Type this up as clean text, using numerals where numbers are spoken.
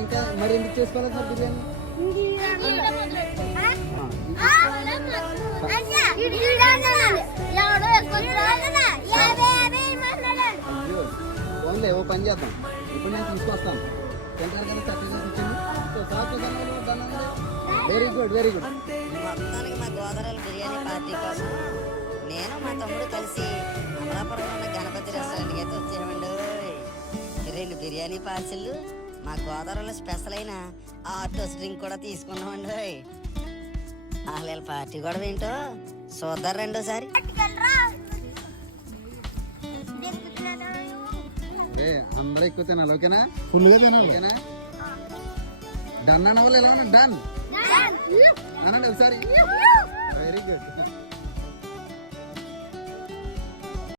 ఇంకా మరి ఎందుకు చేసుకోవాలి సార్ బిర్యానీ? ఓన్లీ ఓ పని చేద్దాం, ఇప్పుడు నేను తీసుకొస్తాను తింటారు కదా చక్కగా వచ్చింది. Very good very good. మొత్తానికి మా గోదావరి బిర్యానీ పార్టీ కోసం నేను మా తమ్ముడు కలిసి అమలాపురం ఉన్న గణపతి రెస్టారెంట్కి అయితే వచ్చామండి. 2 బిర్యానీ పార్సిల్ మా గోదావరిలో స్పెషల్ అయిన ఆర్టోస్ డ్రింక్ కూడా తీసుకున్నామండి. వాళ్ళ పార్టీ కూడా ఏంటో చూద్దాం రెండోసారి. అందరూ ఎక్కువ తినాలి, ఓకేనా? ఫుల్గా తినాలి, ఓకేనా? డన్ అన్న వాళ్ళు ఎలా ఉన్నా? డన్ అనండి ఒకసారి. Very good.